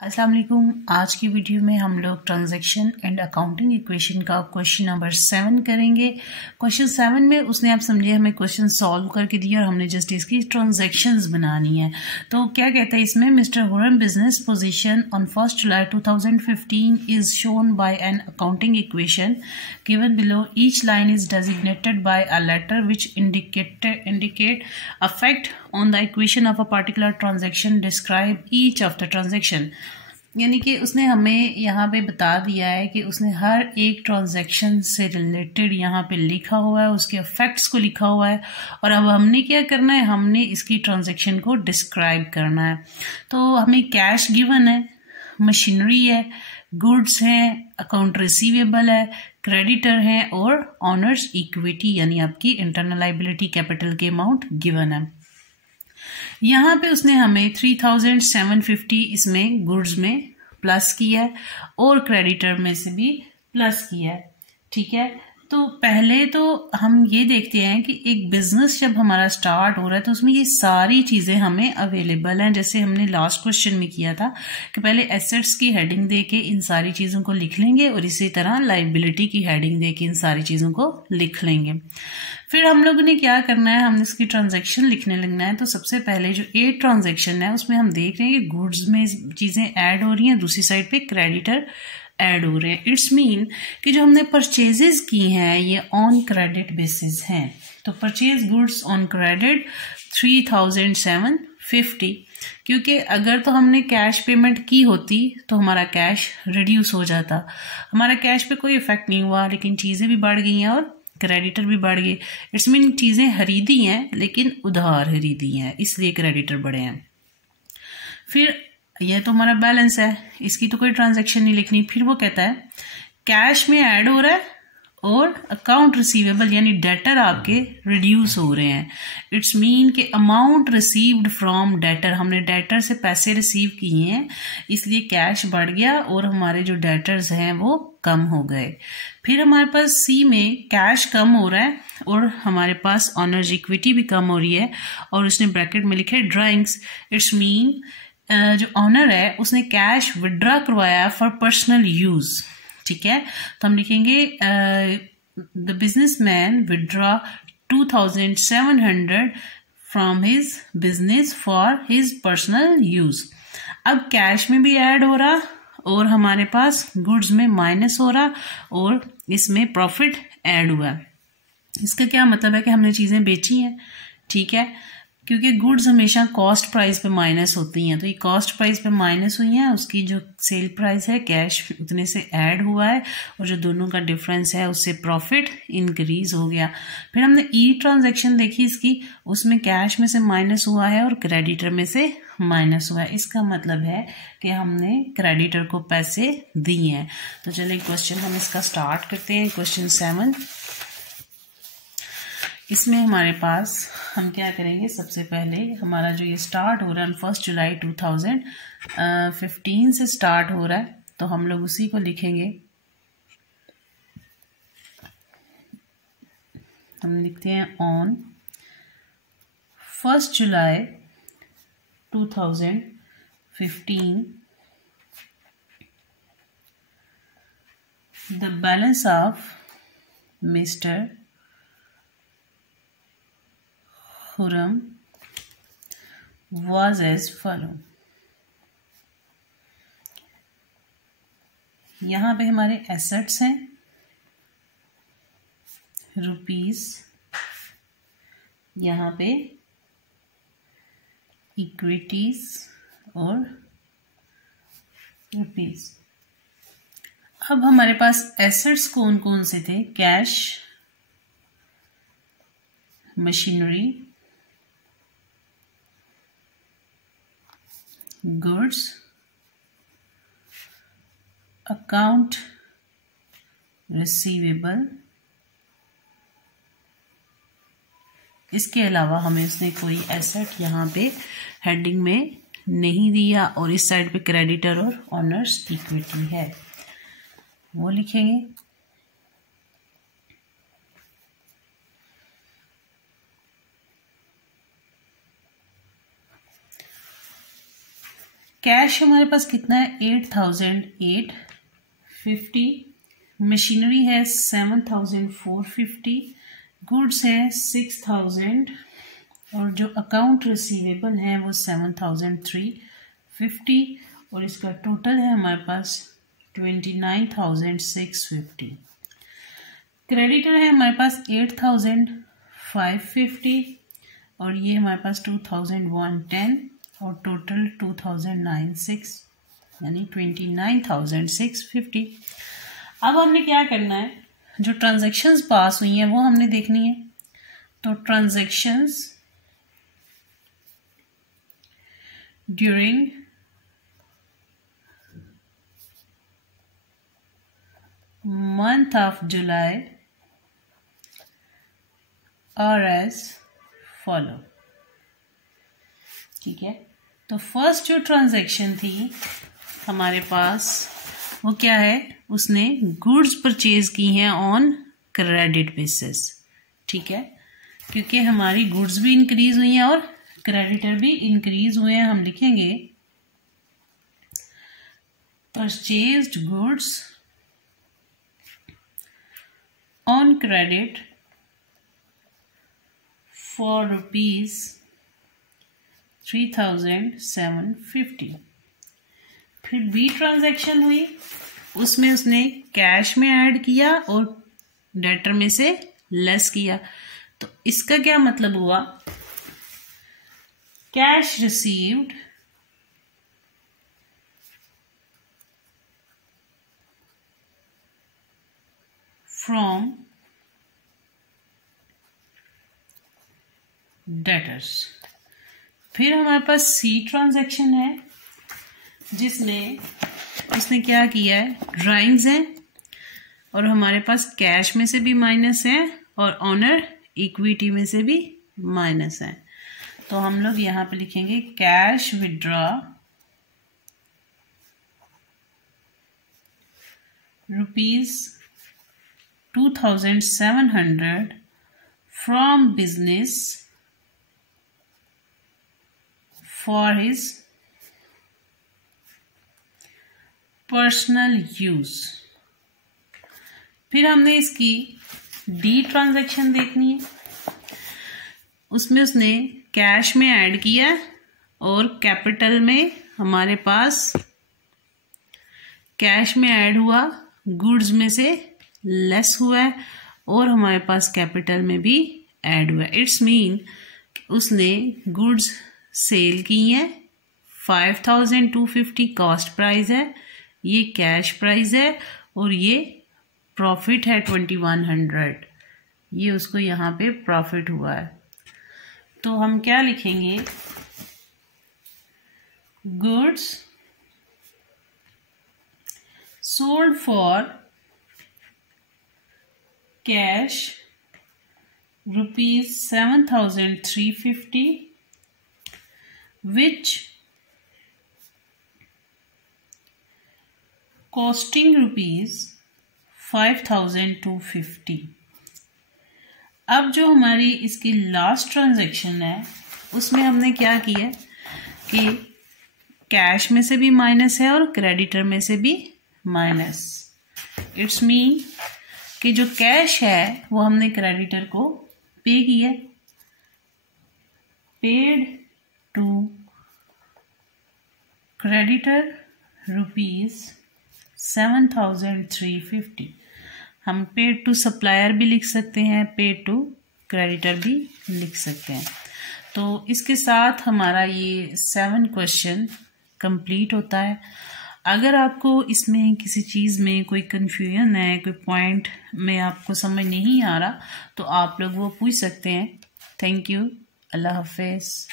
अस्सलाम वालेकुम। आज की वीडियो में हम लोग ट्रांजैक्शन एंड अकाउंटिंग इक्वेशन का क्वेश्चन नंबर 7 करेंगे। क्वेश्चन 7 में उसने आप समझिए हमें क्वेश्चन सॉल्व करके दिया और हमने जस्ट इसकी ट्रांजैक्शंस बनानी है। तो क्या कहता है इसमें, mister Huram business position on 1 July 2015 is shown by an accounting equation given below. Each line is designated by a letter which indicate effect on the equation of a particular transaction. Describe each of the transaction. यानी कि उसने हमें यहाँ पे बता दिया है कि उसने हर एक ट्रांजैक्शन से रिलेटेड यहाँ पे लिखा हुआ है, उसके इफेक्ट्स को लिखा हुआ है। और अब हमने क्या करना है, हमने इसकी ट्रांजैक्शन को डिस्क्राइब करना है। तो हमें कैश गिवन है, मशीनरी है, गुड्स हैं, अकाउंट रिसीवेबल है, क्रेडिटर है और ऑनर्स इक्विटी यानी आपकी इंटरनल लायबिलिटी कैपिटल के अमाउंट गिवन है। यहाँ पे उसने हमें 3750 इसमें गुड्स में प्लस किया है और क्रेडिटर में से भी प्लस किया है। ठीक है, तो पहले तो हम ये देखते हैं कि एक बिजनेस जब हमारा स्टार्ट हो रहा है तो उसमें ये सारी चीजें हमें अवेलेबल हैं। जैसे हमने लास्ट क्वेश्चन में किया था कि पहले एसेट्स की हेडिंग देके इन सारी चीजों को लिख लेंगे और इसी तरह लायबिलिटी की हेडिंग देके इन सारी चीजों को लिख लेंगे। फिर हम लोगों ने क्या करना है, हमने इसकी ट्रांजैक्शन लिखने लगना है। तो सबसे पहले जो ए ट्रांजैक्शन है उसमें हम देख रहे हैं कि गुड्स में चीजें ऐड हो रही हैं, दूसरी साइड पे क्रेडिटर ऐड हो रहे हैं। इट्स मीन कि जो हमने परचेजेस की हैं ये ऑन क्रेडिट बेसिस हैं। तो परचेज गुड्स ऑन क्रेडिट 3750, क्योंकि अगर तो हमने कैश पेमेंट की होती तो हमारा कैश रिड्यूस हो जाता। हमारा कैश पे कोई इफेक्ट नहीं हुआ, लेकिन चीजें भी बढ़ गई हैं और क्रेडिटर भी बढ़ गए। इट्स मीन चीजें खरीदी हैं लेकिन उधार खरीदी हैं, इसलिए क्रेडिटर बढ़े हैं। फिर यह तो हमारा बैलेंस है, इसकी तो कोई ट्रांजैक्शन नहीं लिखनी। फिर वो कहता है कैश में ऐड हो रहा है और अकाउंट रिसीवेबल यानी डेटर आपके रिड्यूस हो रहे हैं। इट्स मीन कि अमाउंट रिसीव्ड फ्रॉम डेटर, हमने डेटर से पैसे रिसीव किए हैं इसलिए कैश बढ़ गया और हमारे जो डेटर्स हैं वो कम हो गए। फिर हमारे पास सी में कैश कम हो रहा है और हमारे पास ऑनर्स इक्विटी भी कम हो रही है और उसने ब्रैकेट में लिखे ड्राइंग्स। इट्स मीन जो ऑनर है उसने कैश विड्रॉ करवाया फॉर पर्सनल यूज। ठीक है, तो हम लिखेंगे the businessman withdraw 2700 from his business for his personal use. अब कैश में भी ऐड हो रहा और हमारे पास गुड्स में माइनस हो रहा और इसमें प्रॉफिट ऐड हुआ। इसका क्या मतलब है कि हमने चीजें बेची हैं। ठीक है, क्योंकि गुड्स हमेशा कॉस्ट प्राइस पे माइनस होती हैं, तो ये कॉस्ट प्राइस पे माइनस हुई हैं, उसकी जो सेल प्राइस है कैश उतने से ऐड हुआ है और जो दोनों का डिफरेंस है उससे प्रॉफिट इंक्रीज हो गया। फिर हमने ई ट्रांजैक्शन देखी इसकी, उसमें कैश में से माइनस हुआ है और क्रेडिटर में से माइनस हुआ है। इसका मतलब है कि हमने क्रेडिटर को पैसे दिए हैं। तो चलिए क्वेश्चन हम इसका स्टार्ट करते हैं। क्वेश्चन 7, इसमें हमारे पास हम क्या करेंगे, सबसे पहले हमारा जो ये स्टार्ट हो रहा है 1 जुलाई 2015 से स्टार्ट हो रहा है तो हम लोग उसी को लिखेंगे। हम लिखते हैं on 1 July 2015 the balance of mister Huram was as follow। यहाँ पे हमारे एसेट्स हैं रुपीस, यहाँ पे इक्विटीज और रुपीस। अब हमारे पास एसेट्स कौन कौन से थे, cash, machinery, goods, account receivable. इसके अलावा हमें उसने कोई एसेट यहाँ पे हेडिंग में नहीं दिया और इस साइड पे क्रेडिटर और ऑनर्स इक्विटी है, वो लिखेंगे। कैश हमारे पास कितना है 8,850, मशीनरी है 7,450, गुड्स है 6,000 और जो अकाउंट रिसीवेबल है वो 7,350 और इसका टोटल है हमारे पास 29,650। क्रेडिटर है हमारे पास 8,550 और ये हमारे पास 2,110 और टोटल 2,096 यानी 29,650। अब हमने क्या करना है, जो ट्रांजैक्शंस पास हुई हैं वो हमने देखनी है। तो transactions during month of July are as follow. ठीक है, तो फर्स्ट जो ट्रांजैक्शन थी हमारे पास वो क्या है, उसने गुड्स परचेज की हैं ऑन क्रेडिट बेसिस। ठीक है, क्योंकि हमारी गुड्स भी इंक्रीज हुई हैं और क्रेडिटर भी इंक्रीज हुए हैं। हम लिखेंगे purchased goods on credit for ₹3,750। फिर बी ट्रांजैक्शन हुई, उसमें उसने कैश में ऐड किया और डेटर में से लेस किया। तो इसका क्या मतलब हुआ, कैश रिसीव्ड फ्रॉम डेटर्स। फिर हमारे पास सी ट्रांजैक्शन है जिसमें उसने क्या किया है, ड्राइंग्स हैं और हमारे पास कैश में से भी माइनस है और ऑनर इक्विटी में से भी माइनस है। तो हम लोग यहाँ पे लिखेंगे cash withdraw ₹2,700 from business for his personal use. फिर हमने इसकी डी ट्रांजैक्शन देखनी है, उसमें उसने कैश में ऐड किया और कैपिटल में हमारे पास कैश में ऐड हुआ, गुड्स में से लेस हुआ है और हमारे पास कैपिटल में भी ऐड हुआ है। इट्स मीन उसने गुड्स सेल की हैं, 5,250 कॉस्ट प्राइस है, ये कैश प्राइस है और ये प्रॉफिट है 2,100, ये उसको यहाँ पे प्रॉफिट हुआ है। तो हम क्या लिखेंगे, goods sold for cash ₹7,350 which costing ₹5,250। अब जो हमारी इसकी लास्ट ट्रांजैक्शन है उसमें हमने क्या किया कि कैश में से भी माइनस है और क्रेडिटर में से भी माइनस। इट्स मीन कि जो कैश है वो हमने क्रेडिटर को पे किया, पेड टू क्रेडिटर ₹7,350। हम पेड टू सप्लायर भी लिख सकते हैं, पेड टू क्रेडिटर भी लिख सकते हैं। तो इसके साथ हमारा ये 7 क्वेश्चन कंप्लीट होता है। अगर आपको इसमें किसी चीज़ में कोई कन्फ्यूजन है, कोई पॉइंट में आपको समझ नहीं आ रहा, तो आप लोग वो पूछ सकते हैं। थैंक यू, अल्लाह हाफिज़।